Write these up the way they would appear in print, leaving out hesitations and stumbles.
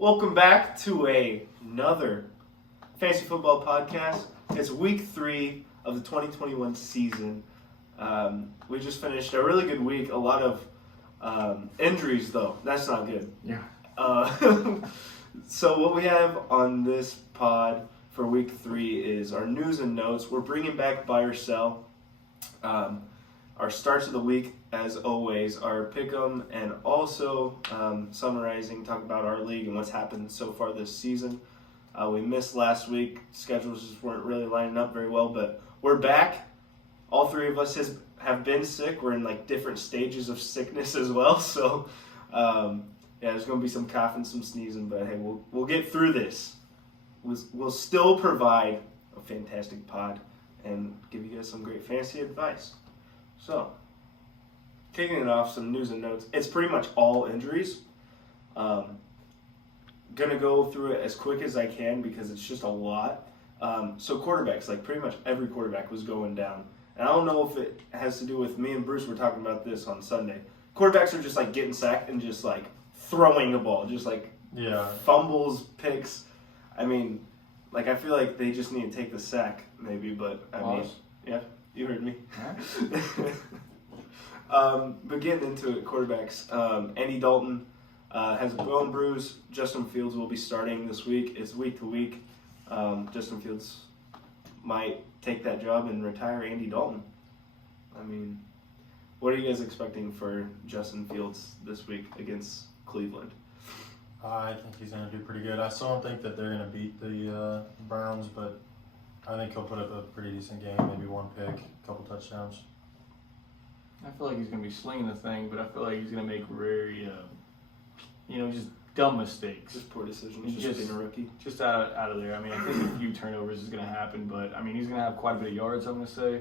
Welcome back to another Fantasy Football Podcast. It's week 3 of the 2021 season. We just finished a really good week. A lot of injuries, though. That's not good. Yeah. So what we have on this pod for week 3 is our news and notes. We're bringing back buy or sell. Our starts of the week, as always, are pick'em and also summarizing, talk about our league and what's happened so far this season. We missed last week. Schedules just weren't really lining up very well, but we're back. All three of us have been sick. We're in like different stages of sickness as well. So, there's going to be some coughing, some sneezing, but hey, we'll get through this. We'll still provide a fantastic pod and give you guys some great fantasy advice. So, kicking it off, some news and notes. It's pretty much all injuries. Gonna go through it as quick as I can because it's just a lot. So quarterbacks, like pretty much every quarterback was going down. And I don't know if it has to do with me and Bruce were talking about this on Sunday. Quarterbacks are just like getting sacked and just like throwing the ball, just like fumbles, picks. I mean, like I feel like they just need to take the sack maybe, but I mean, yeah. You heard me. But getting into it, quarterbacks. Andy Dalton has a bone bruise. Justin Fields will be starting this week. It's week to week. Justin Fields might take that job and retire Andy Dalton. I mean, what are you guys expecting for Justin Fields this week against Cleveland? I think he's going to do pretty good. I still don't think that they're going to beat the Browns, but I think he'll put up a pretty decent game, maybe one pick, a couple touchdowns. I feel like he's going to be slinging the thing, but I feel like he's going to make very, just dumb mistakes. Just poor decisions, just being a rookie. Just out of there. I mean, I think a few turnovers is going to happen, but, I mean, he's going to have quite a bit of yards, I'm going to say.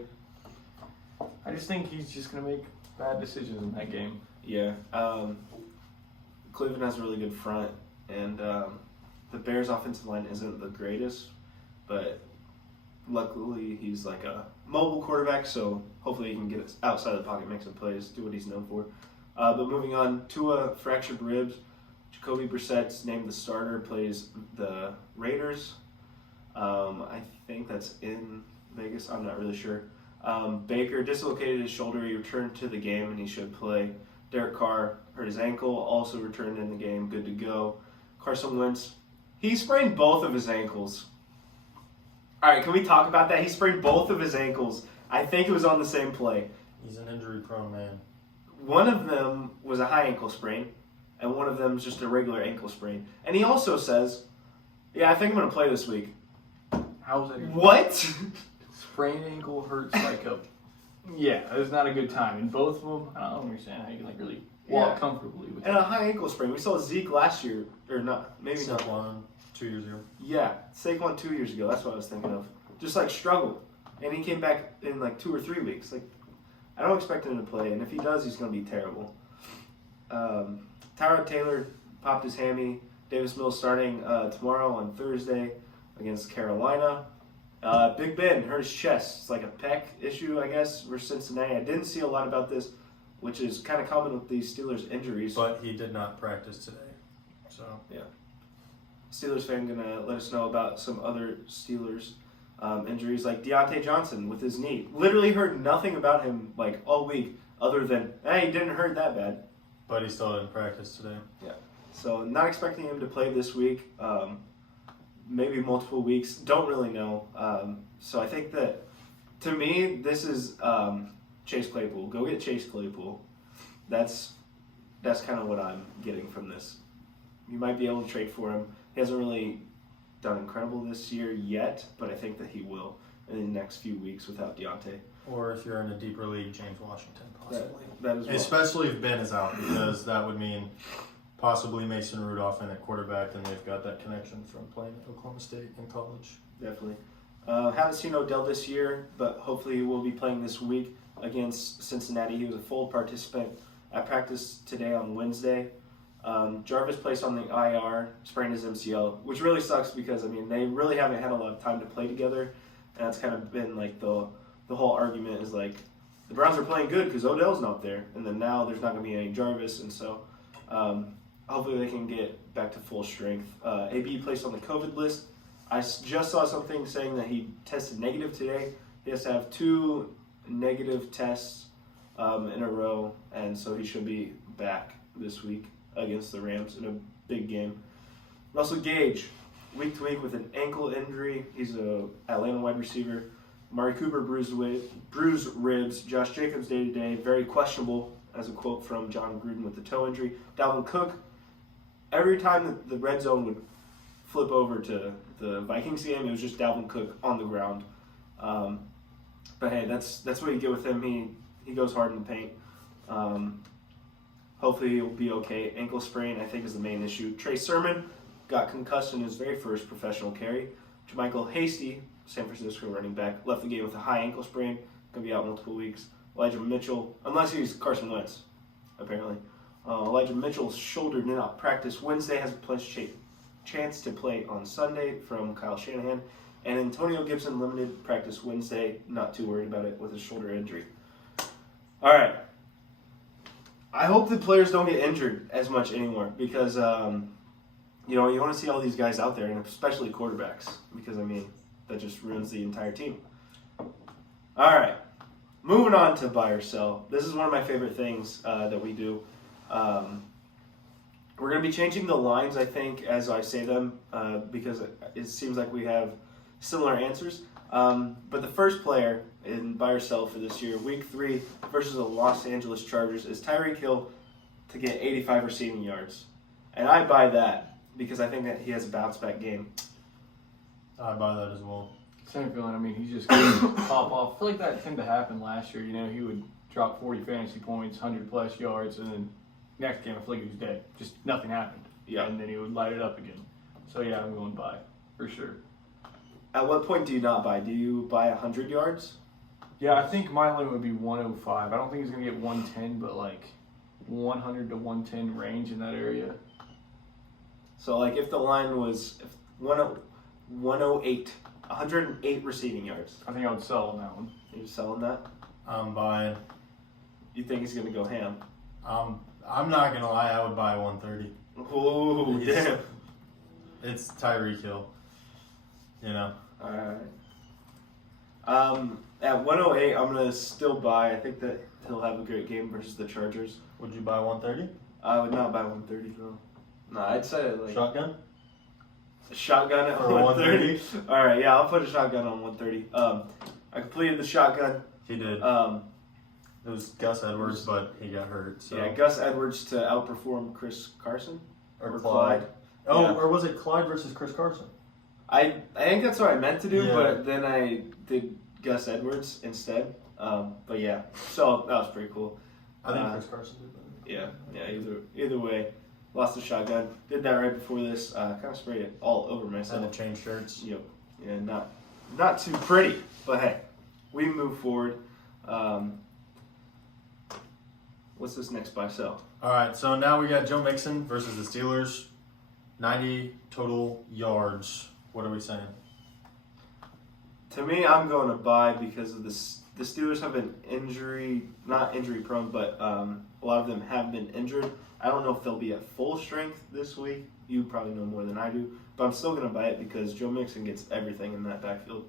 I just think he's just going to make bad decisions in that game. Yeah. Cleveland has a really good front, and the Bears' offensive line isn't the greatest, but luckily he's like a mobile quarterback, so hopefully he can get outside the pocket, make some plays, do what he's known for. But moving on, Tua fractured ribs. Jacoby Brissett's named the starter, plays the Raiders. I think that's in Vegas. I'm not really sure. Baker dislocated his shoulder. He returned to the game, and he should play. Derek Carr hurt his ankle, also returned in the game, good to go. Carson Wentz, he sprained both of his ankles. All right, can we talk about that? He sprained both of his ankles. I think it was on the same play. He's an injury-prone man. One of them was a high ankle sprain, and one of them is just a regular ankle sprain. And he also says, I think I'm going to play this week. How was that? What? Sprained ankle hurts like a... Yeah, it's not a good time. And both of them, I don't understand how you can like really walk comfortably with and a high ankle sprain. We saw Zeke last year, or not, maybe not. Saquon 2 years ago. Yeah, Saquon 2 years ago. That's what I was thinking of. Just like struggled, and he came back in like 2 or 3 weeks. Like, I don't expect him to play, and if he does, he's going to be terrible. Tyrod Taylor popped his hammy. Davis Mills starting tomorrow on Thursday against Carolina. Big Ben hurt his chest. It's like a pec issue, I guess, for Cincinnati. I didn't see a lot about this, which is kind of common with these Steelers injuries. But he did not practice today. So yeah. Steelers fan gonna let us know about some other Steelers injuries, like Deontay Johnson with his knee. Literally heard nothing about him like all week, other than he didn't hurt that bad. But he still didn't practice today. Yeah. So not expecting him to play this week. Maybe multiple weeks. Don't really know. So I think that, to me, this is Chase Claypool. Go get Chase Claypool. That's kind of what I'm getting from this. You might be able to trade for him. He hasn't really done incredible this year yet, but I think that he will in the next few weeks without Deontay. Or if you're in a deeper league, James Washington, possibly. That as well. Especially if Ben is out, because that would mean possibly Mason Rudolph in at quarterback, and they've got that connection from playing at Oklahoma State in college. Definitely. Haven't seen Odell this year, but hopefully he will be playing this week against Cincinnati. He was a full participant at practice today on Wednesday. Jarvis placed on the IR, sprained his MCL, which really sucks because, I mean, they really haven't had a lot of time to play together, and that's kind of been like the whole argument is like the Browns are playing good because Odell's not there, and then now there's not going to be any Jarvis, and so hopefully they can get back to full strength. AB placed on the COVID list. I just saw something saying that he tested negative today. He has to have 2 negative tests in a row, and so he should be back this week against the Rams in a big game. Russell Gage, week to week with an ankle injury. He's a Atlanta wide receiver. Amari Cooper bruised ribs. Josh Jacobs day to day, very questionable, as a quote from John Gruden with the toe injury. Dalvin Cook, every time that the red zone would flip over to the Vikings game, it was just Dalvin Cook on the ground. But hey, that's what you get with him. He goes hard in the paint. Hopefully he'll be okay. Ankle sprain, I think, is the main issue. Trey Sermon got concussed in his very first professional carry. Jermichael Hasty, San Francisco running back, left the game with a high ankle sprain. Going to be out multiple weeks. Elijah Mitchell, unless he's Carson Wentz, apparently. Elijah Mitchell's shoulder did not practice Wednesday, has a chance to play on Sunday from Kyle Shanahan. And Antonio Gibson limited practice Wednesday, not too worried about it with his shoulder injury. All right. I hope the players don't get injured as much anymore because, you want to see all these guys out there, and especially quarterbacks, because, that just ruins the entire team. All right. Moving on to buy or sell. This is one of my favorite things that we do. We're going to be changing the lines, I think, as I say them, because it seems like we have similar answers. But the first player in buy or sell for this year, week 3 versus the Los Angeles Chargers, is Tyreek Hill to get 85 receiving yards. And I buy that because I think that he has a bounce back game. I buy that as well. Same feeling. He's just going to pop off. I feel like that tended to happen last year. He would drop 40 fantasy points, 100-plus yards, and then next game I feel like he was dead. Just nothing happened. Yeah. And then he would light it up again. So, yeah, I'm going buy for sure. At what point do you not buy? Do you buy 100 yards? Yeah, I think my limit would be 105. I don't think he's going to get 110, but like 100 to 110 range in that area. So, if the line was 108, 108 receiving yards. I think I would sell on that one. Are you selling that? I'm buying. You think he's going to go ham? I'm not going to lie, I would buy 130. Oh, damn. It's Tyreek Hill. All right. At 108, I'm going to still buy. I think that he'll have a great game versus the Chargers. Would you buy 130? I would not buy 130, though. No, I'd say Shotgun? A shotgun at 130. All right, yeah, I'll put a shotgun on 130. I completed the shotgun. He did. It was Gus Edwards, but he got hurt. So. Yeah, Gus Edwards to outperform Chris Carson or Clyde. Oh, yeah. Or was it Clyde versus Chris Carson? I think that's what I meant to do, yeah. But then I did Gus Edwards instead. But yeah, so that was pretty cool. I think Chris Carson did. Yeah. Either way, lost the shotgun. Did that right before this. Kind of sprayed it all over myself. And changed shirts. Yep. Yeah, not too pretty, but hey, we move forward. What's this next buy sell? All right, so now we got Joe Mixon versus the Steelers. 90 total yards. What are we saying? To me, I'm going to buy because of the Steelers have been not injury prone, but a lot of them have been injured. I don't know if they'll be at full strength this week. You probably know more than I do, but I'm still going to buy it because Joe Mixon gets everything in that backfield.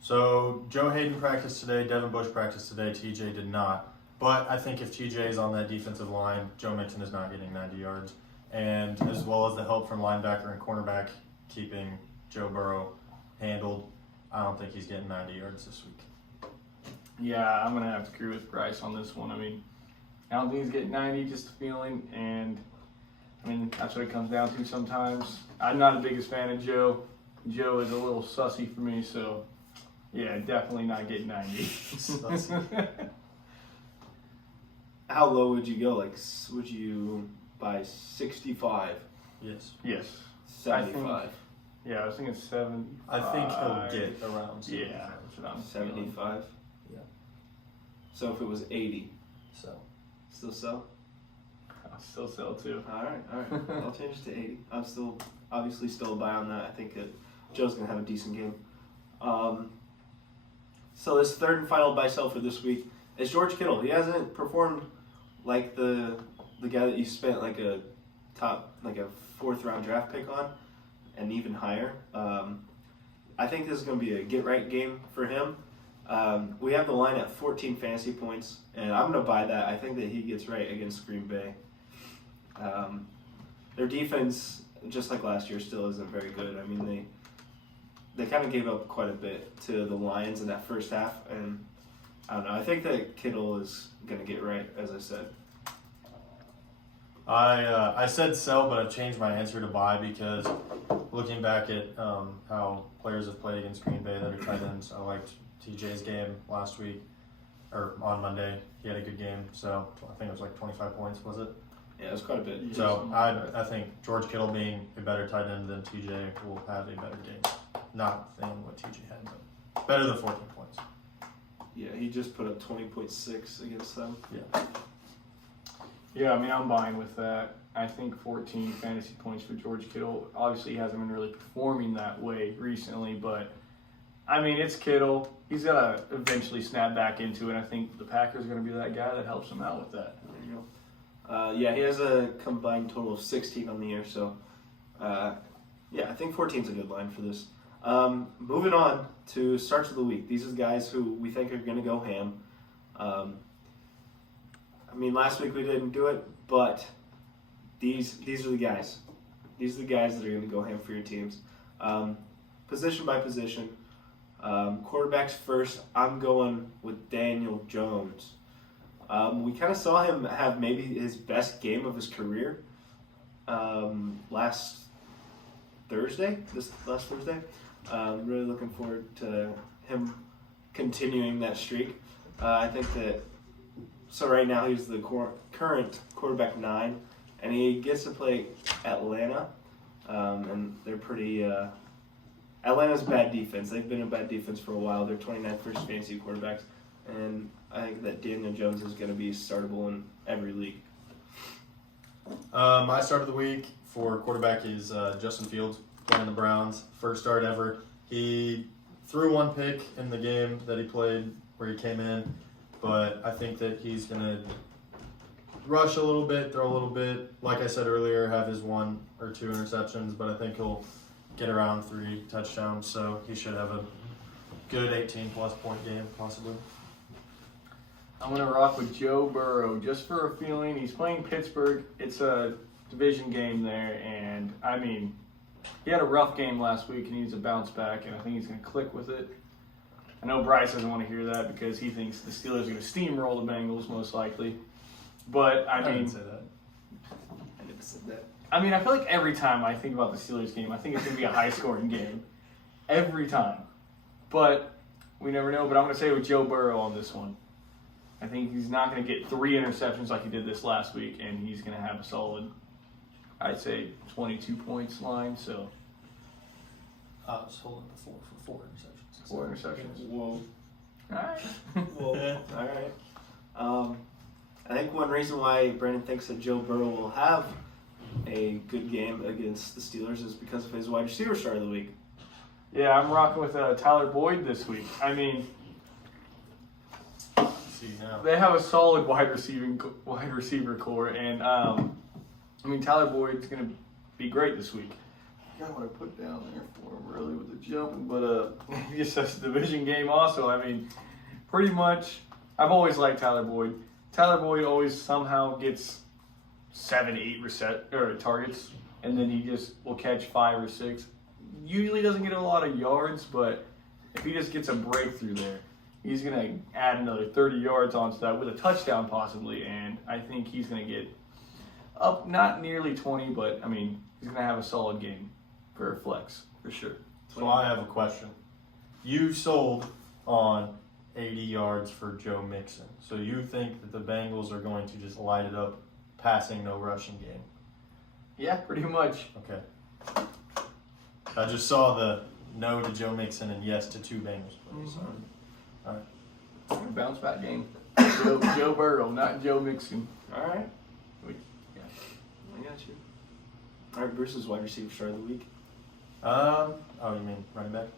So Joe Hayden practiced today, Devin Bush practiced today, TJ did not. But I think if TJ is on that defensive line, Joe Mixon is not getting 90 yards. And as well as the help from linebacker and cornerback keeping Joe Burrow handled, I don't think he's getting 90 yards this week. Yeah, I'm going to have to agree with Bryce on this one. I don't think he's getting 90, just a feeling. And, that's what it comes down to sometimes. I'm not the biggest fan of Joe. Joe is a little sussy for me, so, yeah, definitely not getting 90. How low would you go? Would you buy 65? Yes. Yes. 75? I was thinking 75. I think he'll get around 75. Yeah, that's what I'm 75? Yeah. So if it was 80? So. Still sell? I'll still sell too. All right. I'll change it to 80. I'm obviously still a buy on that. I think that Joe's going to have a decent game. So this third and final buy sell for this week is George Kittle. He hasn't performed like the guy that you spent like a like a 4th-round draft pick on, and even higher. I think this is going to be a get-right game for him. We have the line at 14 fantasy points, and I'm going to buy that. I think that he gets right against Green Bay. Their defense, just like last year, still isn't very good. I mean, they kind of gave up quite a bit to the Lions in that first half, and I don't know. I think that Kittle is going to get right, as I said. I said sell, but I've changed my answer to buy because looking back at how players have played against Green Bay that are tight ends, I liked TJ's game last week, or on Monday. He had a good game, so I think it was like 25 points, was it? Yeah, it was quite a bit. So I think George Kittle being a better tight end than TJ will have a better game. Not saying what TJ had, but better than 14 points. Yeah, he just put up 20.6 against them. Yeah. Yeah, I mean, I'm buying with that. I think 14 fantasy points for George Kittle. Obviously, he hasn't been really performing that way recently, but I mean, it's Kittle. He's got to eventually snap back into it. I think the Packers are going to be that guy that helps him out with that. There you go. Yeah, he has a combined total of 16 on the year, so yeah, I think 14 is a good line for this. Moving on to starts of the week. These are the guys who we think are going to go ham. I mean, last week we didn't do it, but these are the guys. These are the guys that are going to go ham for your teams. Position by position. Quarterbacks first, I'm going with Daniel Jones. We kind of saw him have maybe his best game of his career last Thursday. Really looking forward to him continuing that streak. I think that, so right now he's the current quarterback 9, and he gets to play Atlanta, and they're pretty, Atlanta's bad defense. They've been a bad defense for a while. They're 29th first fantasy quarterbacks, and I think that Daniel Jones is going to be startable in every league. My start of the week for quarterback is Justin Fields playing the Browns. First start ever. He threw one pick in the game that he played where he came in, but I think that he's going to rush a little bit, throw a little bit. Like I said earlier, have his 1 or 2 interceptions, but I think he'll get around 3 touchdowns, so he should have a good 18-plus point game, possibly. I'm going to rock with Joe Burrow just for a feeling. He's playing Pittsburgh. It's a division game there, and I mean, he had a rough game last week and he needs to bounce back, and I think he's going to click with it. I know Bryce doesn't want to hear that because he thinks the Steelers are going to steamroll the Bengals most likely. But I mean, didn't say that. I never said that. I mean, I feel like every time I think about the Steelers game, I think it's going to be a high-scoring game. Every time. But we never know. But I'm going to say with Joe Burrow on this one. I think he's not going to get 3 interceptions like he did this last week, and he's going to have a solid, I'd say, 22 points line. So I was holding the 4 for 4 interceptions. 4 interceptions. Whoa. All right. Whoa. All right. I think one reason why Brandon thinks that Joe Burrow will have a good game against the Steelers is because of his wide receiver start of the week. Yeah, I'm rocking with Tyler Boyd this week. I mean, they have a solid wide receiver core, and I mean, Tyler Boyd's going to be great this week. I forgot what I put down there for him really with the jumping, but he just has a division game also. I mean, pretty much, I've always liked Tyler Boyd. Tyler Boyd always somehow gets 7, 8 targets, and then he just will catch 5 or 6. Usually doesn't get a lot of yards, but if he just gets a breakthrough there, he's going to add another 30 yards onto that with a touchdown possibly, and I think he's going to get up not nearly 20, but I mean, he's going to have a solid game for a flex, for sure. So I have a question. You sold on 80 yards for Joe Mixon. So you think that the Bengals are going to just light it up, passing, no rushing game? Yeah, pretty much. Okay. I just saw the no to Joe Mixon and yes to 2 Bengals players. Mm-hmm. All right. Bounce back game. Joe Burrow, not Joe Mixon. All right. Yeah. I got you. All right, Bruce's wide receiver start of the week. Oh, you mean running back?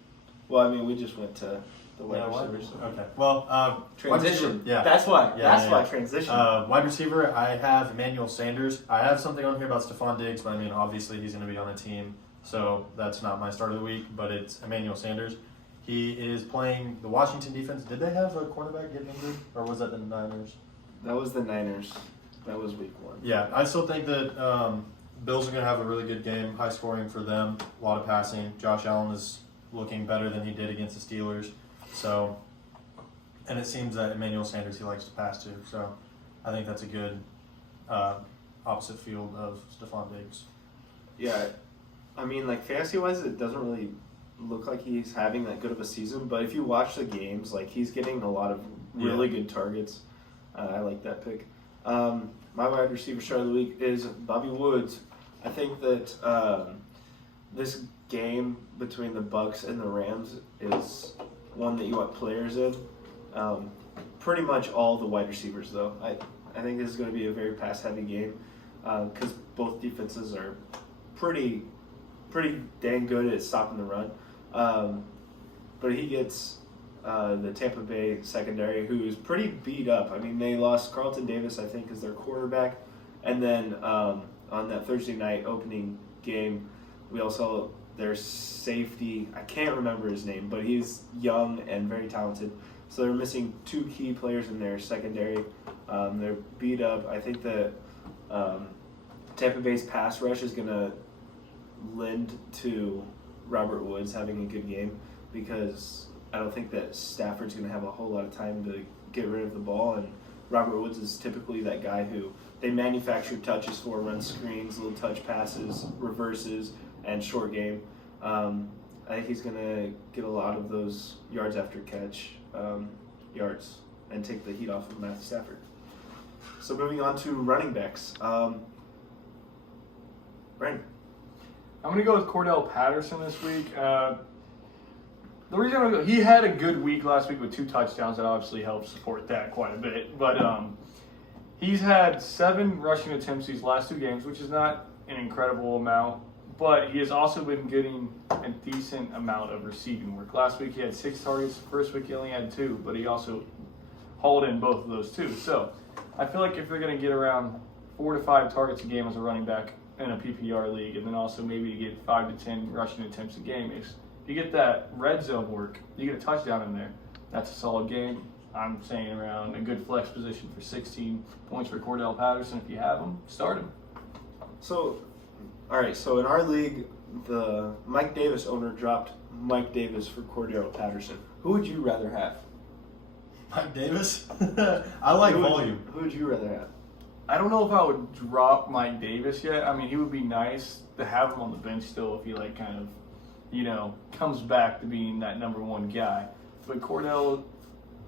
Well, I mean, we just went to the wide receivers. Okay. Well, wide Transition. receiver, yeah. That's why. Yeah, That's why transition. Wide receiver, I have Emmanuel Sanders. I have something on here about Stephon Diggs, but I mean, obviously he's going to be on a team, so that's not my start of the week, but it's Emmanuel Sanders. He is playing the Washington defense. Did they have a cornerback get injured, or was that the Niners? That was the Niners. That was week 1. Yeah, I still think that Bills are going to have a really good game, high scoring for them, a lot of passing. Josh Allen is looking better than he did against the Steelers. So, and it seems that Emmanuel Sanders, he likes to pass too. So, I think that's a good opposite field of Stephon Diggs. Yeah, I mean, like fantasy-wise, it doesn't really look like he's having that good of a season. But if you watch the games, like he's getting a lot of really good targets. I like that pick. My wide receiver start of the week is Bobby Woods. I think that this game between the Bucs and the Rams is one that you want players in. Pretty much all the wide receivers, though. I think this is going to be a very pass-heavy game because both defenses are pretty dang good at stopping the run. But he gets the Tampa Bay secondary, who is pretty beat up. I mean, they lost Carlton Davis, I think, as their quarterback. And then on that Thursday night opening game, we also their safety, I can't remember his name, but he's young and very talented. So they're missing 2 key players in their secondary. They're beat up. I think that Tampa Bay's pass rush is going to lend to Robert Woods having a good game because I don't think that Stafford's going to have a whole lot of time to get rid of the ball. And Robert Woods is typically that guy who they manufacture touches for, run screens, little touch passes, reverses, and short game. I think he's going to get a lot of those yards after catch yards and take the heat off of Matthew Stafford. So moving on to running backs. Brandon. I'm going to go with Cordell Patterson this week. The reason I'm going to go, he had a good week last week with 2 touchdowns. That obviously helps support that quite a bit. But he's had 7 rushing attempts these last 2 games, which is not an incredible amount. But he has also been getting a decent amount of receiving work. Last week he had 6 targets. First week he only had 2, but he also hauled in both of those too. So I feel like if they're going to get around 4 to 5 targets a game as a running back in a PPR league, and then also maybe to get 5 to 10 rushing attempts a game, if you get that red zone work, you get a touchdown in there, that's a solid game. I'm saying around a good flex position for 16 points for Cordell Patterson. If you have him, start him. So, all right, so in our league, the Mike Davis owner dropped Mike Davis for Cordell Patterson. Who would you rather have? Mike Davis? I like volume. Who would you rather have? I don't know if I would drop Mike Davis yet. I mean, he would be nice to have him on the bench still if he like kind of, comes back to being that number 1 guy. But Cordell,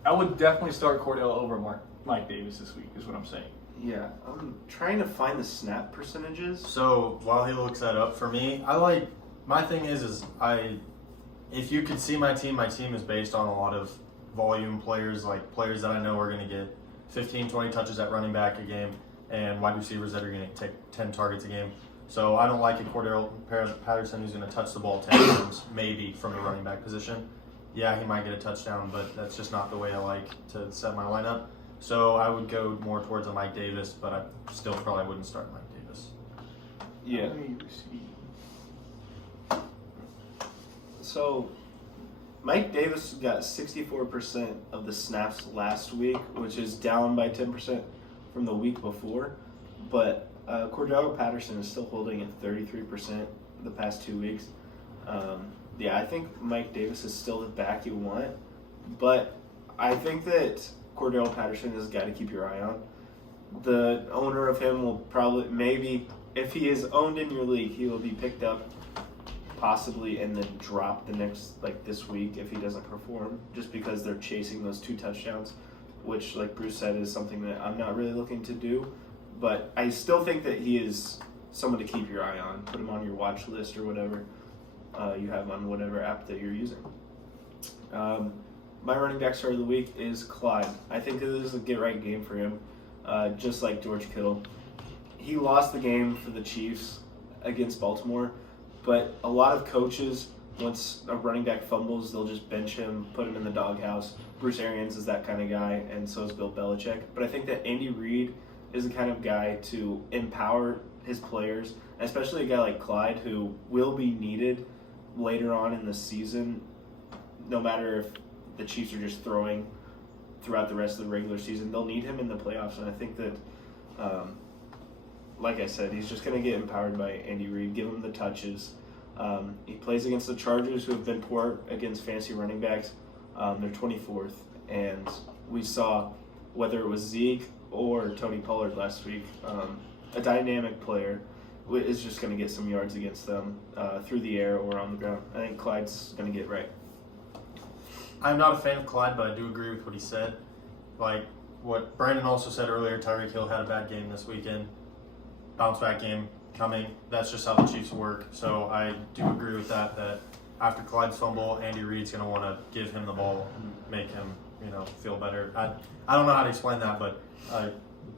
I would definitely start Cordell over Mike Davis this week is what I'm saying. Yeah, I'm trying to find the snap percentages. So while he looks that up, for me, my thing is if you could see my team is based on a lot of volume players, like players that I know are going to get 15, 20 touches at running back a game, and wide receivers that are going to take 10 targets a game. So I don't like a Cordell Patterson who's going to touch the ball 10 times, maybe from the running back position. Yeah, he might get a touchdown, but that's just not the way I like to set my lineup. So I would go more towards a Mike Davis, but I still probably wouldn't start Mike Davis. Yeah. So Mike Davis got 64% of the snaps last week, which is down by 10% from the week before. But Cordell Patterson is still holding at 33% the past 2 weeks. I think Mike Davis is still the back you want, but I think that Cordell Patterson is a guy to keep your eye on. The owner of him will probably, maybe, if he is owned in your league, he will be picked up possibly and then dropped the next, this week if he doesn't perform, just because they're chasing those 2 touchdowns, which, like Bruce said, is something that I'm not really looking to do. But I still think that he is someone to keep your eye on. Put him on your watch list or whatever you have on whatever app that you're using. My running back start of the week is Clyde. I think this is a get-right game for him, just like George Kittle. He lost the game for the Chiefs against Baltimore, but a lot of coaches once a running back fumbles, they'll just bench him, put him in the doghouse. Bruce Arians is that kind of guy, and so is Bill Belichick. But I think that Andy Reid is the kind of guy to empower his players, especially a guy like Clyde, who will be needed later on in the season, no matter if the Chiefs are just throwing throughout the rest of the regular season. They'll need him in the playoffs, and I think that, like I said, he's just going to get empowered by Andy Reid, give him the touches. He plays against the Chargers, who have been poor against fantasy running backs. They're 24th, and we saw, whether it was Zeke or Tony Pollard last week, a dynamic player is just going to get some yards against them through the air or on the ground. I think Clyde's going to get right. I'm not a fan of Clyde, but I do agree with what he said. Like what Brandon also said earlier, Tyreek Hill had a bad game this weekend. Bounce back game coming. That's just how the Chiefs work. So I do agree with that after Clyde's fumble, Andy Reid's going to want to give him the ball and make him, feel better. I don't know how to explain that, but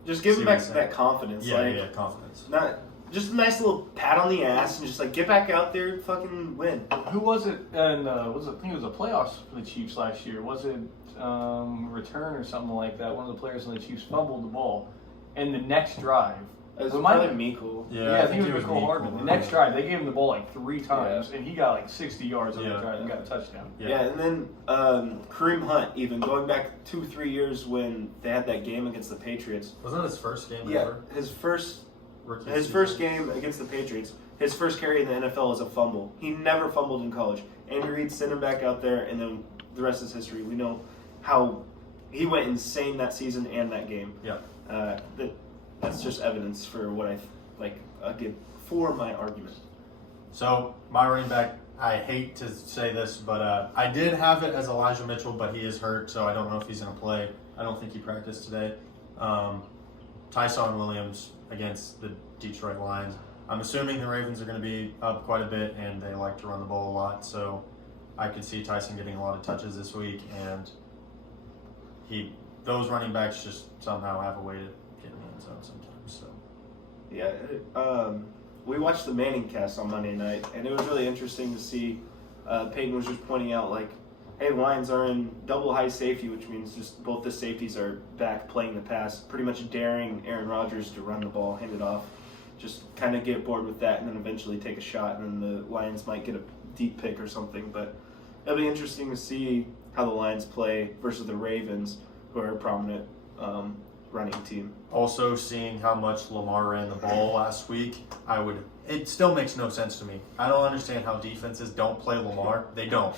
just give him back that confidence. Yeah, confidence. Not just a nice little pat on the ass and just get back out there and fucking win. Who was it? And I think it was the playoffs for the Chiefs last year. Was it return or something like that? One of the players on the Chiefs fumbled the ball, and the next drive. It was probably Mecole. Yeah, I think it was Mecole Hardman. The next drive, they gave him the ball 3 times, and he got 60 yards on that drive and got a touchdown. Yeah, and then Kareem Hunt, even going back 2-3 years when they had that game against the Patriots. Wasn't that his first game ever? Yeah, his first game against the Patriots. His first carry in the NFL is a fumble. He never fumbled in college. Andy Reid sent him back out there, and then the rest is history. We know how he went insane that season and that game. Yeah. That's just evidence for what I give for my argument. So my running back, I hate to say this, but I did have it as Elijah Mitchell, but he is hurt, so I don't know if he's going to play. I don't think he practiced today. Tyson Williams against the Detroit Lions. I'm assuming the Ravens are going to be up quite a bit, and they like to run the ball a lot, so I could see Tyson getting a lot of touches this week, and those running backs just somehow have a way to get in the end zone sometimes. So yeah, we watched the Manning cast on Monday night, and it was really interesting to see. Peyton was just pointing out hey, Lions are in double high safety, which means just both the safeties are back playing the pass, pretty much daring Aaron Rodgers to run the ball, hand it off, just kind of get bored with that, and then eventually take a shot, and then the Lions might get a deep pick or something. But it'll be interesting to see how the Lions play versus the Ravens, who are a prominent running team. Also, seeing how much Lamar ran the ball last week, it still makes no sense to me. I don't understand how defenses don't play Lamar. They don't.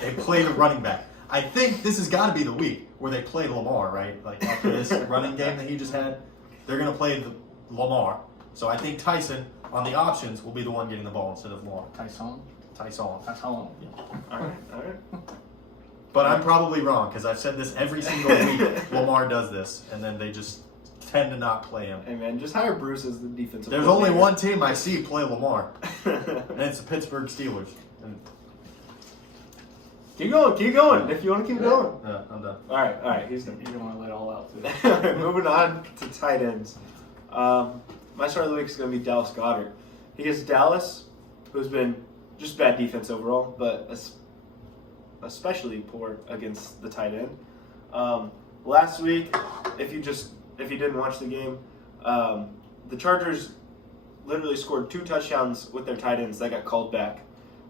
They play the running back. I think this has got to be the week where they play Lamar, right? After this running game that he just had, they're going to play Lamar. So I think Tyson, on the options, will be the one getting the ball instead of Lamar. Tyson. Yeah. All right. But I'm probably wrong because I've said this every single week. Lamar does this, and then they just tend to not play him. Hey man, just hire Bruce as the defensive. There's only one team I see play Lamar, and it's the Pittsburgh Steelers. And keep going. If you want to keep going. Yeah, I'm done. All right. He's done. You don't want to let it all out today. Moving on to tight ends. My start of the week is going to be Dallas Goedert. He gets Dallas, who's been just bad defense overall, but especially poor against the tight end. Last week, if you didn't watch the game, the Chargers literally scored 2 touchdowns with their tight ends that got called back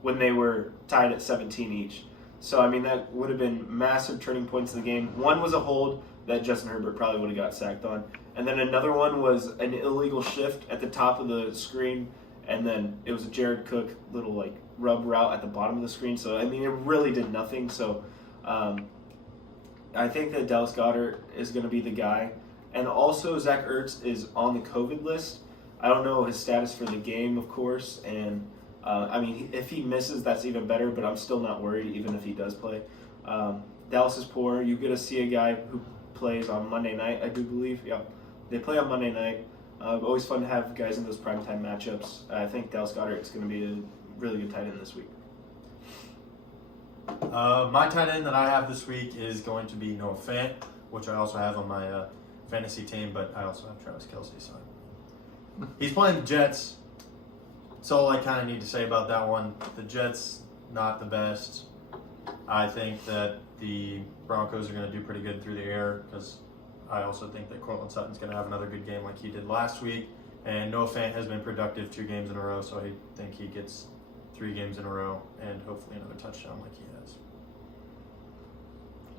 when they were tied at 17 each. So, I mean, that would have been massive turning points in the game. One was a hold that Justin Herbert probably would have got sacked on. And then another one was an illegal shift at the top of the screen. And then it was a Jared Cook little, rub route at the bottom of the screen. So, I mean, it really did nothing. So, I think that Dallas Goedert is going to be the guy. And also, Zach Ertz is on the COVID list. I don't know his status for the game, of course. And, if he misses, that's even better. But I'm still not worried, even if he does play. Dallas is poor. You get to see a guy who plays on Monday night, I do believe. Yeah, they play on Monday night. Always fun to have guys in those primetime matchups. I think Dallas Goedert is going to be a really good tight end this week. My tight end that I have this week is going to be Noah Fant, which I also have on my fantasy team, but I also have Travis Kelce. So he's playing the Jets. That's all I kind of need to say about that one. The Jets not the best. I think that the Broncos are going to do pretty good through the air because I also think that Cortland Sutton's going to have another good game like he did last week. And Noah Fant has been productive 2 games in a row, so I think he gets 3 games in a row and hopefully another touchdown like he has.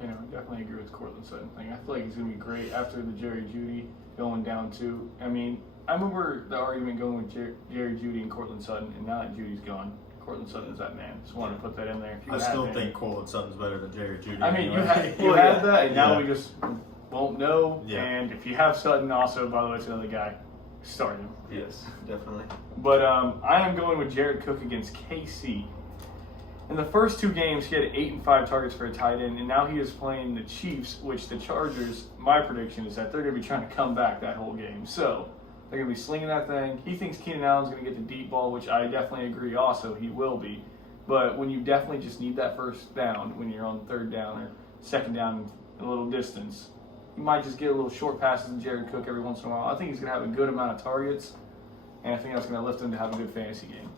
You know, I definitely agree with the Cortland Sutton thing. I feel like he's going to be great after the Jerry Jeudy going down too. I mean, I remember the argument going with Jerry Jeudy and Cortland Sutton, and now that Judy's gone, Cortland Sutton's that man. Just wanted to put that in there. If you I had still him. think Cortland Sutton's better than Jerry Jeudy. I mean, anyway. you had that, and now we just won't know. Yeah. And if you have Sutton, also, by the way, it's another guy, start him. Yes, definitely. But I am going with Jared Cook against KC. In the first 2 games, he had 8 and 5 targets for a tight end, and now he is playing the Chiefs, which the Chargers, my prediction is that they're going to be trying to come back that whole game. So they're going to be slinging that thing. He thinks Keenan Allen's going to get the deep ball, which I definitely agree also he will be. But when you definitely just need that first down, when you're on 3rd down or 2nd down in a little distance, you might just get a little short passes to Jared Cook every once in a while. I think he's going to have a good amount of targets, and I think that's going to lift him to have a good fantasy game.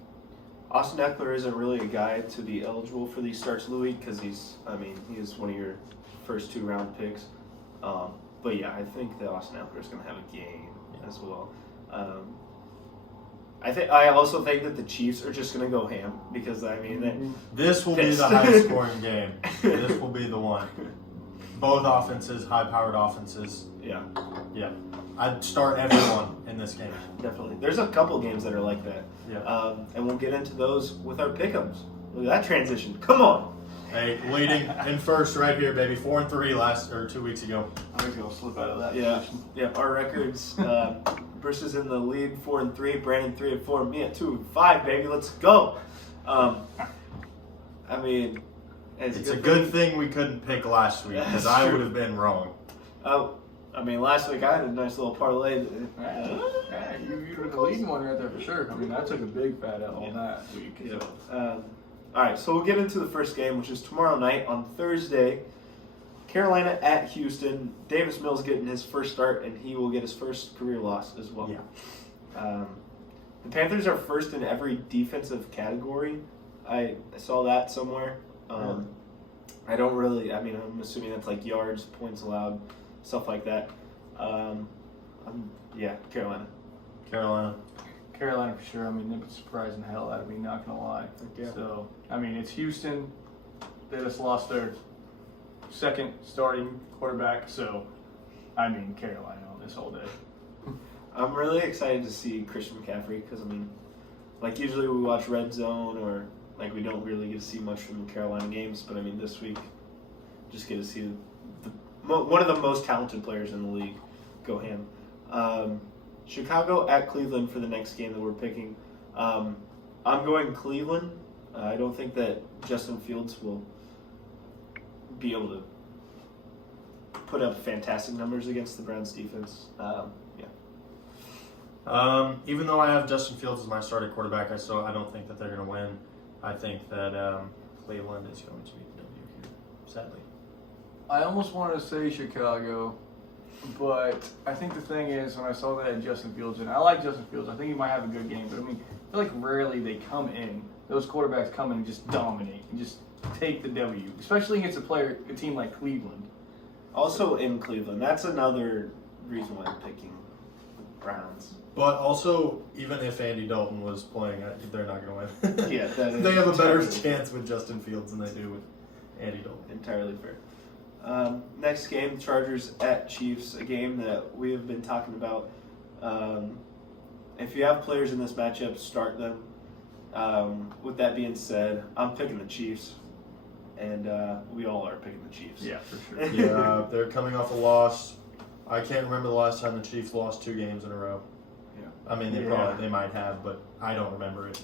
Austin Eckler isn't really a guy to be eligible for these starts of the week because he is one of your first 2 round picks. But yeah, I think that Austin Eckler is going to have a game as well. I also think that the Chiefs are just going to go ham because This will be the highest scoring game. This will be the one. Both offenses, high-powered offenses. Yeah, I'd start everyone in this game. definitely. There's a couple games that are like that. Yeah. And we'll get into those with our pick'ems. Look at that transition. Come on. Hey, leading in first right here, baby. 4-3 2 weeks ago. I'm going to slip out of that Yeah, position. yeah. Our records. Bruce is in the lead, 4-3. Brandon 3-4. Me at 2-5, baby. Let's go. It's a good thing we couldn't pick last week because I would have been wrong. Last week I had a nice little parlay. You were the leading one right there for sure. I mean, I took a big fat L on that week. Yeah. So. All right, so we'll get into the first game, which is tomorrow night on Thursday. Carolina at Houston. Davis Mills getting his first start, and he will get his first career loss as well. Yeah. The Panthers are first in every defensive category. I saw that somewhere. I don't really. I'm assuming that's like yards, points allowed, stuff like that. Carolina. Carolina for sure. I mean, it was surprising the hell out of me, not going to lie. Yeah. So, it's Houston. They just lost their 2nd starting quarterback. So, Carolina on this whole day. I'm really excited to see Christian McCaffrey because, usually we watch Red Zone or, we don't really get to see much from the Carolina games. But, this week, just get to see one of the most talented players in the league go ham. Chicago at Cleveland for the next game that we're picking. I'm going Cleveland. I don't think that Justin Fields will be able to put up fantastic numbers against the Browns defense. Even though I have Justin Fields as my starting quarterback, I don't think that they're going to win. I think that Cleveland is going to beat the W here, sadly. I almost wanted to say Chicago, but I think the thing is, when I saw that Justin Fields, and I like Justin Fields, I think he might have a good game, but I feel like rarely they come in, those quarterbacks come in and just dominate and just take the W, especially against a team like Cleveland. Also in Cleveland. That's another reason why I'm picking the Browns. But also, even if Andy Dalton was playing, they're not going to win. Yeah, that is they have a better entirely chance with Justin Fields than they do with Andy Dalton. Entirely fair. Next game, Chargers at Chiefs, a game that we have been talking about. If you have players in this matchup, start them. With that being said, I'm picking the Chiefs, and we all are picking the Chiefs. Yeah, for sure. Yeah, they're coming off a loss. I can't remember the last time the Chiefs lost 2 games in a row. Yeah. They might have, but I don't remember it.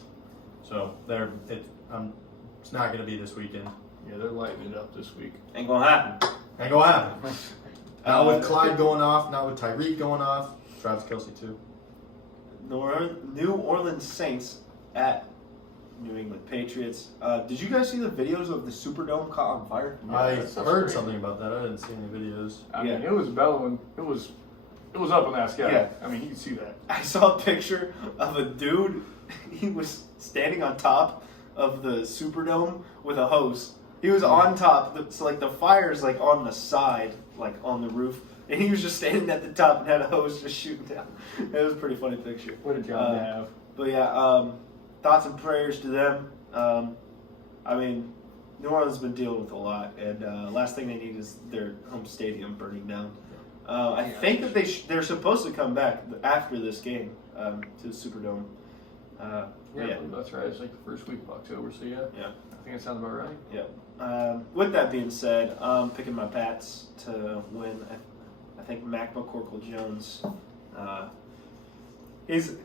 So it's not going to be this weekend. Yeah, they're lighting it up this week. Ain't gonna happen. Ain't gonna happen. Not with Clyde going off, not with Tyreek going off. Travis Kelce too. New Orleans Saints at New England Patriots. Did you guys see the videos of the Superdome caught on fire? I that's heard crazy. something about that. I didn't see any videos. It was bellowing. It was up in that sky. Yeah. You can see that. I saw a picture of a dude. He was standing on top of the Superdome with a hose. He was on top, so like the fire's like on the side, like on the roof, and he was just standing at the top and had a hose just shooting down. It was a pretty funny picture. What a job to have. But yeah, thoughts and prayers to them. I mean, New Orleans has been dealing with a lot, and last thing they need is their home stadium burning down. I think that they're supposed to come back after this game to the Superdome. Yeah, I believe that's right. It's like the first week of October, so yeah. I think that sounds about right. Yeah. With that being said, I'm picking my Pats to win. I think Mac McCorkle-Jones, he's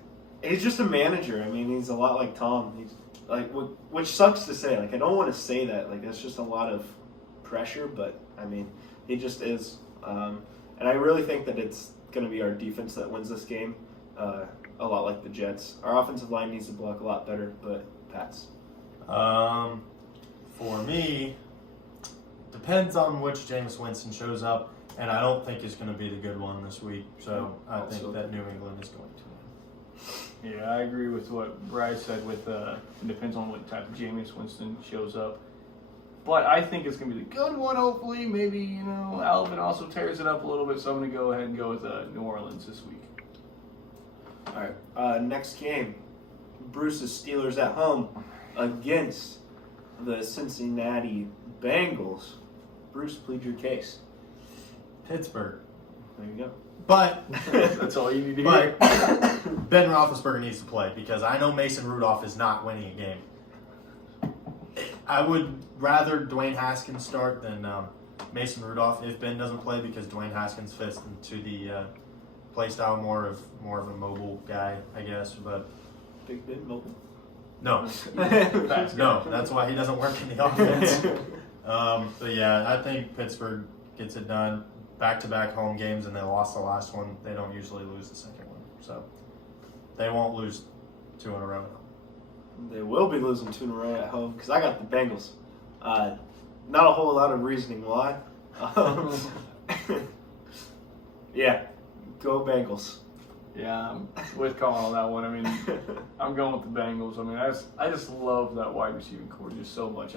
just a manager. I mean, he's a lot like Tom. He's like, which sucks to say. Like, I don't want to say that. Like, that's just a lot of pressure. But I mean, he just is. And I really think that it's going to be our defense that wins this game. A lot like the Jets. Our offensive line needs to block a lot better, but Pats. For me, depends on which Jameis Winston shows up, and I don't think it's going to be the good one this week. So I think that New England is going to win. Yeah, I agree with what Bryce said. It depends on what type of Jameis Winston shows up. But I think it's going to be the good one, hopefully. Maybe, Alvin also tears it up a little bit, so I'm going to go ahead and go with New Orleans this week. All right, next game, Bruce's Steelers at home against the Cincinnati Bengals. Bruce, plead your case. Pittsburgh. There you go. But that's all you need to hear. But Ben Roethlisberger needs to play because I know Mason Rudolph is not winning a game. I would rather Dwayne Haskins start than Mason Rudolph if Ben doesn't play because Dwayne Haskins fits into the play style more of a mobile guy, I guess. But Big Ben mobile. no, no, that's why he doesn't work in the offense. But yeah, I think Pittsburgh gets it done. Back-to-back home games, and they lost the last one. They don't usually lose the second one, so they won't lose 2 in a row. They will be losing 2 in a row at home because I got the Bengals. Not a whole lot of reasoning why. Yeah, go Bengals. Yeah, I'm with Colin on that one. I mean, I'm going with the Bengals. I mean, I just love that wide receiving core just so much.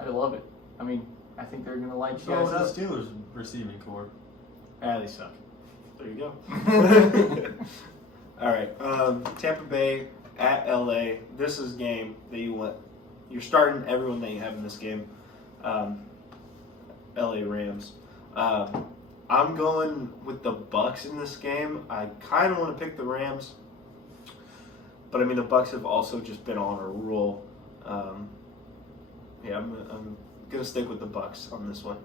I love it. I mean, I think they're going to light you So guys is the up. Steelers receiving core. They suck. There you go. All right, Tampa Bay at LA. This is a game that you want. You're starting everyone that you have in this game. LA Rams. I'm going with the Bucks in this game. I kind of want to pick the Rams, but I mean the Bucks have also just been on a roll. Yeah, I'm gonna stick with the Bucks on this one.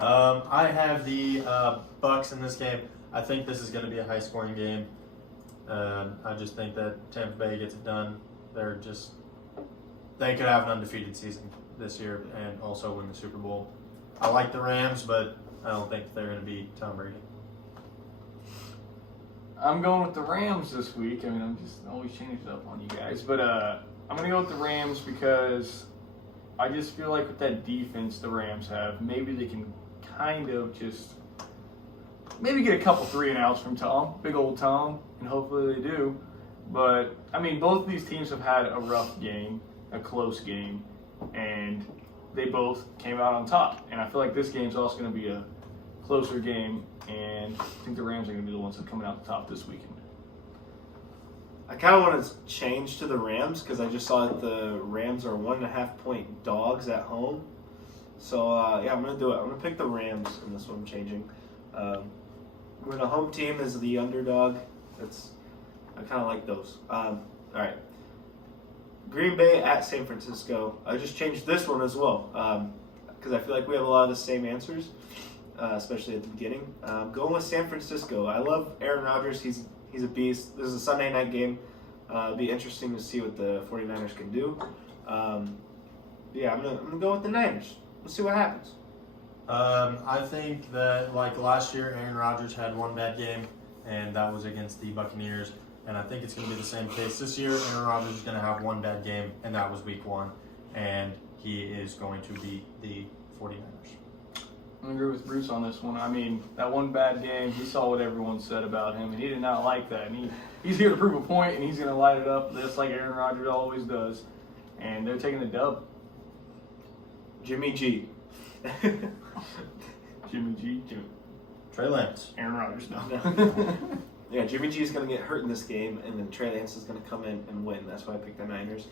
I have the Bucks in this game. I think this is going to be a high-scoring game. I just think that Tampa Bay gets it done. They could have an undefeated season this year and also win the Super Bowl. I like the Rams, but I don't think they're going to beat Tom Brady. I'm going with the Rams this week. I mean, I'm just always changing it up on you guys. But I'm going to go with the Rams because I just feel like with that defense the Rams have, maybe they can kind of just maybe get a couple 3-and-outs from Tom, big old Tom, and hopefully they do. But, I mean, both of these teams have had a rough game, a close game, and they both came out on top. And I feel like this game's also going to be a closer game, and I think the Rams are going to be the ones that are coming out the top this weekend. I kind of want to change to the Rams because I just saw that the Rams are 1.5-point dogs at home. So, yeah, I'm going to do it. I'm going to pick the Rams in this one. I'm changing. When a home team is the underdog, I kind of like those. All right. Green Bay at San Francisco. I just changed this one as well because I feel like we have a lot of the same answers, especially at the beginning. Going with San Francisco. I love Aaron Rodgers. He's a beast. This is a Sunday night game. It'll be interesting to see what the 49ers can do. Yeah, I'm gonna go with the Niners. Let's see what happens. I think that, like last year, Aaron Rodgers had one bad game, and that was against the Buccaneers. And I think it's going to be the same case this year. Aaron Rodgers is going to have one bad game, and that was week 1. And he is going to beat the 49ers. I agree with Bruce on this one. I mean, that one bad game, he saw what everyone said about him, and he did not like that. And he's here to prove a point, and he's going to light it up just like Aaron Rodgers always does. And they're taking the dub. Jimmy G. Jimmy G. Trey Lance. Aaron Rodgers, no. Yeah, Jimmy G is going to get hurt in this game, and then Trey Lance is going to come in and win. That's why I picked the Niners.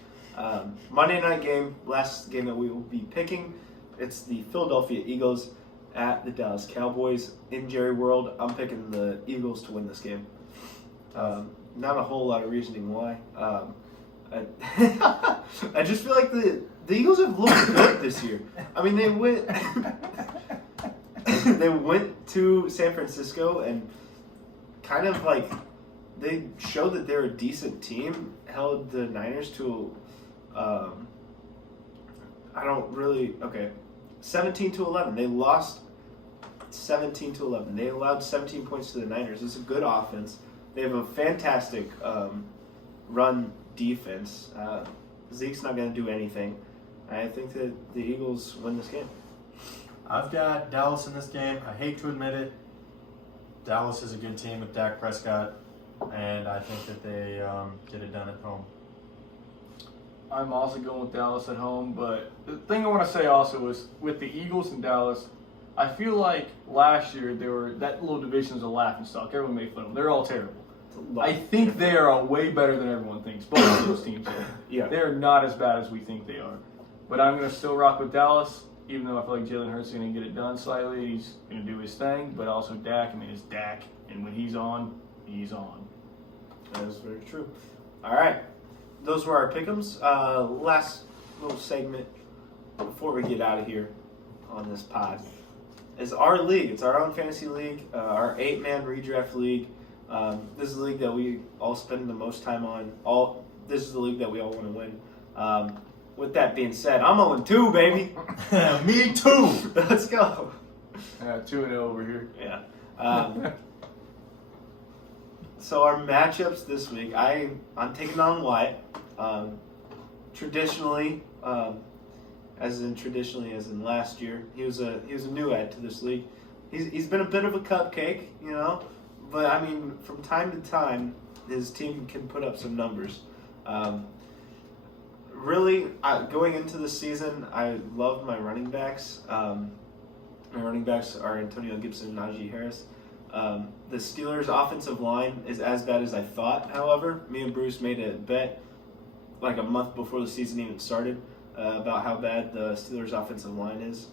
Monday night game, last game that we will be picking. It's the Philadelphia Eagles at the Dallas Cowboys in Jerry World. I'm picking the Eagles to win this game. Not a whole lot of reasoning why. I just feel like the Eagles have looked good this year. I mean, they went they went to San Francisco and kind of like they showed that they're a decent team. Held the Niners to 17-11. They lost 17-11. They allowed 17 points to the Niners. It's a good offense. They have a fantastic run defense. Zeke's not going to do anything. I think that the Eagles win this game. I've got Dallas in this game. I hate to admit it. Dallas is a good team with Dak Prescott, and I think that they get it done at home. I'm also going with Dallas at home, but the thing I want to say also is with the Eagles and Dallas, I feel like last year that little division was a laughing stock. Everyone made fun of them. They're all terrible. I think they are way better than everyone thinks. Both of those teams are. Yeah. They're not as bad as we think they are. But I'm going to still rock with Dallas, even though I feel like Jalen Hurts is going to get it done slightly. He's going to do his thing. But also Dak, it's Dak. And when he's on, he's on. That is very true. All right. Those were our pick'ems. Last little segment before we get out of here on this pod is our league. It's our own fantasy league, our 8-man redraft league. This is the league that we all spend the most time on. This is the league that we all want to win. With that being said, I'm 0-2, baby. Me too. Let's go. 2-0 over here. Yeah. So our matchups this week, I'm taking on Wyatt. Traditionally as in last year, he was a new add to this league. He's been a bit of a cupcake, but I mean, from time to time, his team can put up some numbers. Going into the season, I love my running backs. My running backs are Antonio Gibson and Najee Harris. The Steelers' offensive line is as bad as I thought, however. Me and Bruce made a bet like a month before the season even started about how bad the Steelers' offensive line is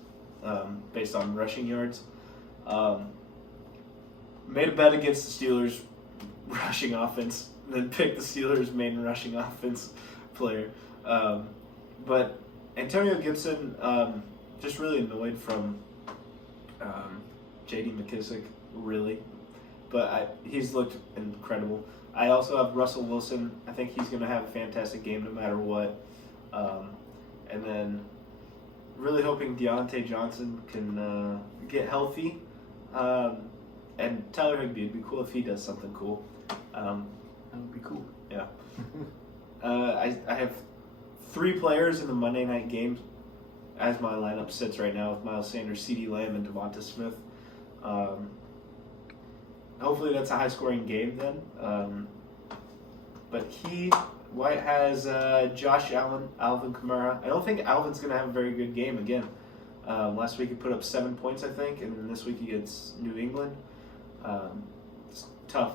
based on rushing yards. Made a bet against the Steelers' rushing offense, then picked the Steelers' main rushing offense player. But Antonio Gibson just really annoyed from J.D. McKissick, really. But he's looked incredible. I also have Russell Wilson. I think he's going to have a fantastic game no matter what. And then really hoping Deontay Johnson can get healthy. And Tyler Higbee, it'd be cool if he does something cool. That would be cool. Yeah. I have 3 players in the Monday night game as my lineup sits right now with Miles Sanders, CeeDee Lamb, and Devonta Smith. Hopefully that's a high-scoring game then. But White has Josh Allen, Alvin Kamara. I don't think Alvin's going to have a very good game again. Last week he put up 7 points, I think, and then this week he gets New England. It's tough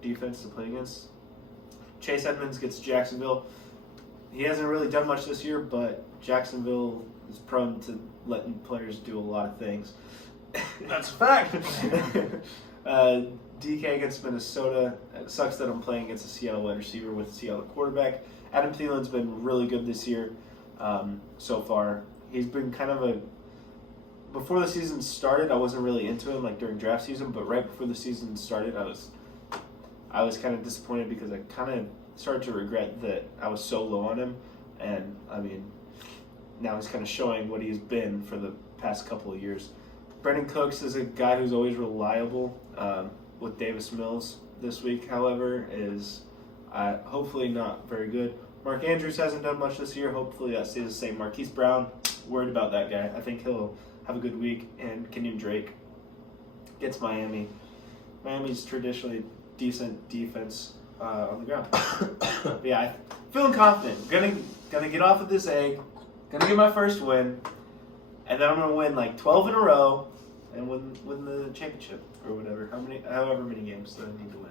defense to play against. Chase Edmonds gets Jacksonville. He hasn't really done much this year, but Jacksonville is prone to letting players do a lot of things. That's a fact. DK against Minnesota. It sucks that I'm playing against a Seattle wide receiver with a Seattle quarterback. Adam Thielen's been really good this year so far. He's been kind of before the season started, I wasn't really into him like during draft season, but right before the season started, I was kind of disappointed because I kind of started to regret that I was so low on him. And I mean, now he's kind of showing what he's been for the past couple of years. Brandon Cooks is a guy who's always reliable. With Davis Mills this week, however, is hopefully not very good. Mark Andrews hasn't done much this year. Hopefully that stays the same. Marquise Brown, worried about that guy. I think he'll have a good week. And Kenyon Drake gets Miami. Miami's traditionally decent defense on the ground. But yeah, I'm feeling confident. Gonna get off of this egg. Gonna get my first win, and then I'm gonna win like 12 in a row, and win the championship or whatever. However many games that I need to win.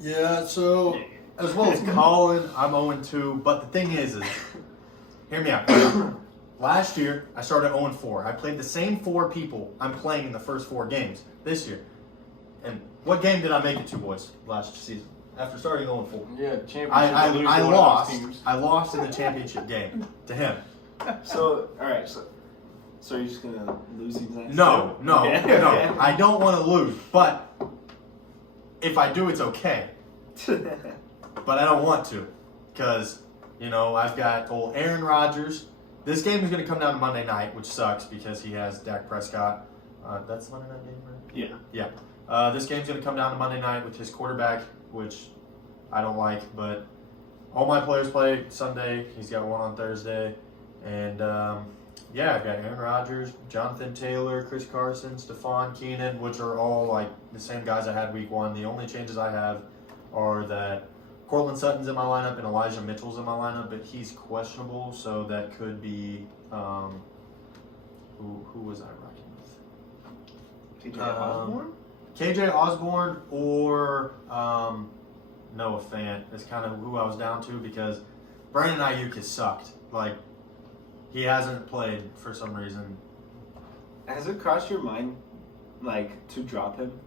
Yeah. So as well as Colin, I'm 0-2. But the thing is, hear me out. Last year, I started 0-4. I played the same 4 people I'm playing in the first 4 games this year. And what game did I make it to, boys, last season? After starting 0-4. Yeah, championship. I lost. I lost in the championship game to him. So, all right. So you're just gonna lose these next No. two? Okay. I don't want to lose, but if I do, it's okay. But I don't want to, because I've got old Aaron Rodgers. This game is going to come down to Monday night, which sucks because he has Dak Prescott. That's Monday night game, right? Yeah. Yeah. This game's going to come down to Monday night with his quarterback, which I don't like, but all my players play Sunday. He's got one on Thursday. And, yeah, I've got Aaron Rodgers, Jonathan Taylor, Chris Carson, Stephon Keenan, which are all like the same guys I had week 1. The only changes I have are that Cortland Sutton's in my lineup and Elijah Mitchell's in my lineup, but he's questionable, so that could be who was I rocking with? TJ Osborne? KJ Osborne or Noah Fant is kind of who I was down to, because Brandon Ayuk has sucked. Like, he hasn't played for some reason. Has it crossed your mind, to drop him?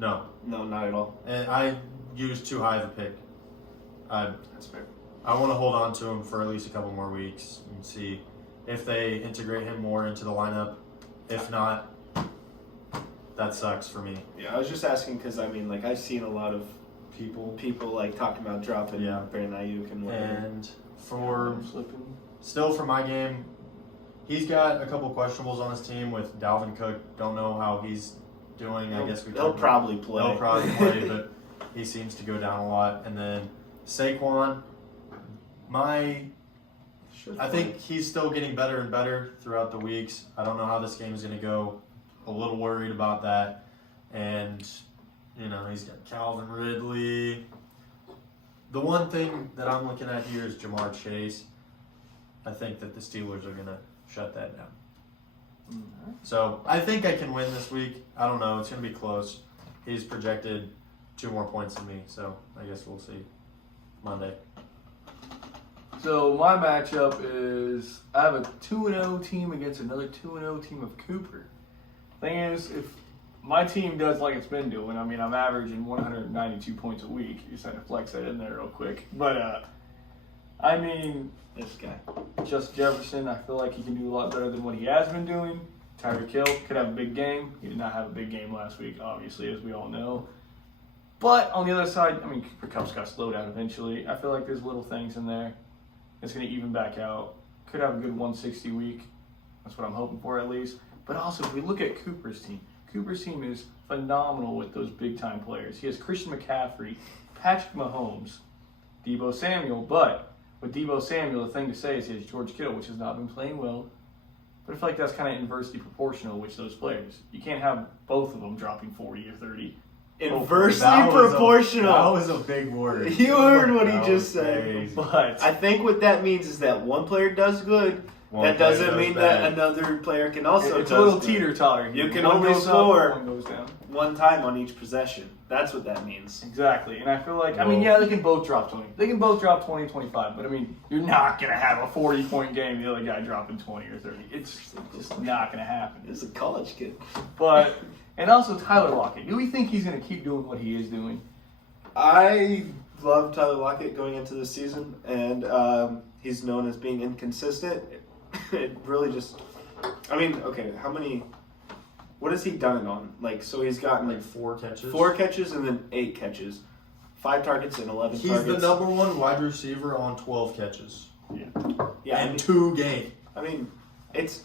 No, not at all. and I used too high of a pick. That's fair. I want to hold on to him for at least a couple more weeks and see if they integrate him more into the lineup. If not, that sucks for me. Yeah, I was just asking because I've seen a lot of People. talking about dropping Yeah. Brandon Ayuk and whatever. And for Slipping. still for my game, he's got a couple questionables on his team with Dalvin Cook. Don't know how he's doing. I guess he'll probably play. He'll probably play, but he seems to go down a lot. And then Saquon, I think he's still getting better and better throughout the weeks. I don't know how this game is going to go. A little worried about that. And, he's got Calvin Ridley. The one thing that I'm looking at here is Jamar Chase. I think that the Steelers are going to shut that down. Mm-hmm. So I think I can win this week. I don't know. It's going to be close. He's projected 2 more points than me, so I guess we'll see Monday. So my matchup is I have a 2-0 team against another 2-0 team of Cooper. Thing is, if my team does like it's been doing, I'm averaging 192 points a week. You just had to flex that in there real quick. But, This guy. Justin Jefferson, I feel like he can do a lot better than what he has been doing. Tyreek Hill could have a big game. He did not have a big game last week, obviously, as we all know. But on the other side, Cooper Kupp's got slowed down eventually. I feel like there's little things in there. It's going to even back out. Could have a good 160 week. That's what I'm hoping for at least. But also, if we look at Cooper's team is phenomenal with those big-time players. He has Christian McCaffrey, Patrick Mahomes, Deebo Samuel. But with Deebo Samuel, the thing to say is he has George Kittle, which has not been playing well. But I feel like that's kind of inversely proportional with those players. You can't have both of them dropping 40 or 30. Inversely That proportional. was a big word. You heard what he That just was said. crazy. But I think what that means is that one player does good. One that player doesn't does mean bad. that another player can also it's do a little good. teeter-totter. You can One only goes up, score one goes down. one time on each possession. That's what that means. Exactly. And I feel like, Well- yeah, they can both drop 20. They can both drop 20, 25. But, you're not going to have a 40-point game, the other guy dropping 20 or 30. It's just not going to happen. This is a college kid. But, and also Tyler Lockett. Do we think he's going to keep doing what he is doing? I love Tyler Lockett going into this season, and he's known as being inconsistent. It really just, okay, what has he done it on? So he's gotten Like 4 catches. 4 catches and then 8 catches. 5 targets and 11 He's targets. the number 1 wide receiver on 12 catches. Yeah, in 2 games. it's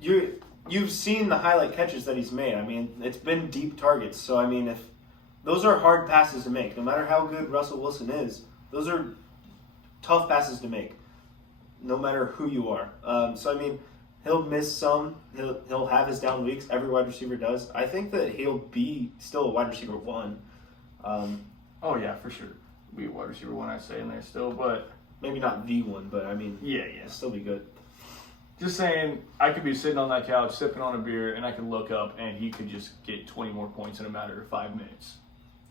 you've seen the highlight catches that he's made. It's been deep targets. So if those are hard passes to make, no matter how good Russell Wilson is, those are tough passes to make, no matter who you are. He'll miss some. He'll have his down weeks. Every wide receiver does. I think that he'll be still a wide receiver 1. Oh yeah, for sure. Be a wide receiver one, I say in there still, but Maybe not the one, but I mean, yeah. it'll still be good. Just saying, I could be sitting on that couch sipping on a beer, and I could look up, and he could just get 20 more points in a matter of 5 minutes,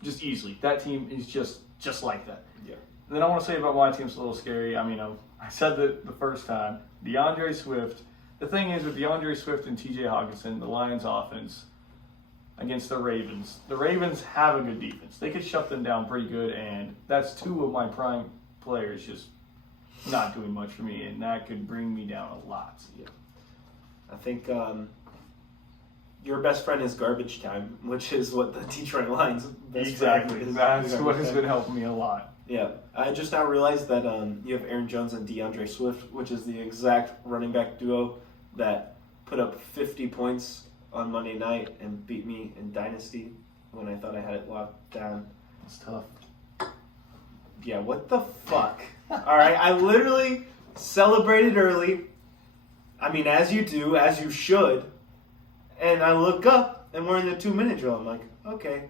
just easily. That team is just like that. Yeah. And then I want to say about my team's a little scary. I mean, I said that the first time. DeAndre Swift. The thing is with DeAndre Swift and T.J. Hawkinson, the Lions' offense against the Ravens. The Ravens have a good defense. They could shut them down pretty good, and that's 2 of my prime players just not doing much for me, and that could bring me down a lot. Yeah. I think your best friend is garbage time, which is what the Detroit Lions' best friend is. That's what has been helping me a lot. Yeah. I just now realized that you have Aaron Jones and DeAndre Swift, which is the exact running back duo that put up 50 points on Monday night and beat me in Dynasty when I thought I had it locked down. It's tough. Yeah, what the fuck? All right, I literally celebrated early. I mean, as you do, as you should. And I look up, and we're in the 2-minute drill. I'm like, okay.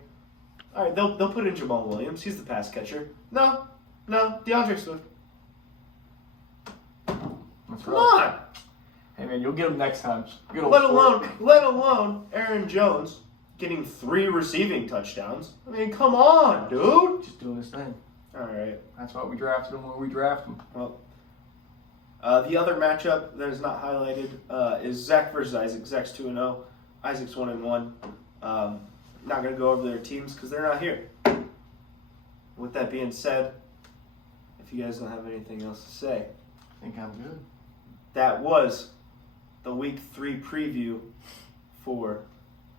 All right, they'll put in Jamal Williams. He's the pass catcher. No, DeAndre Swift. That's Come rough. on. Hey man, you'll get them next time. Good old Let sport. alone Aaron Jones getting 3 receiving touchdowns. I mean, come on, dude. Just doing his thing. All right. That's why we drafted him when we drafted him. Well, the other matchup that is not highlighted is Zach versus Isaac. Zach's 2-0. Isaac's 1-1. Not going to go over their teams because they're not here. With that being said, if you guys don't have anything else to say, I think I'm good. that was the Week 3 preview for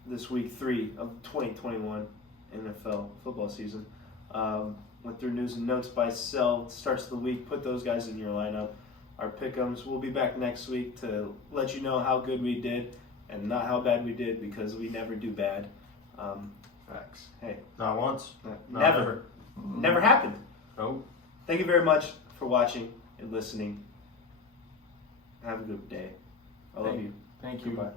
this Week 3 of 2021 NFL football season. Went through news and notes by sell, starts of the week, put those guys in your lineup. Our pick'ems, we'll be back next week to let you know how good we did and not how bad we did because we never do bad. Facts. Hey, Not once. never happened. Nope. Thank you very much for watching and listening. Have a good day. I love you. Thank you. Goodbye.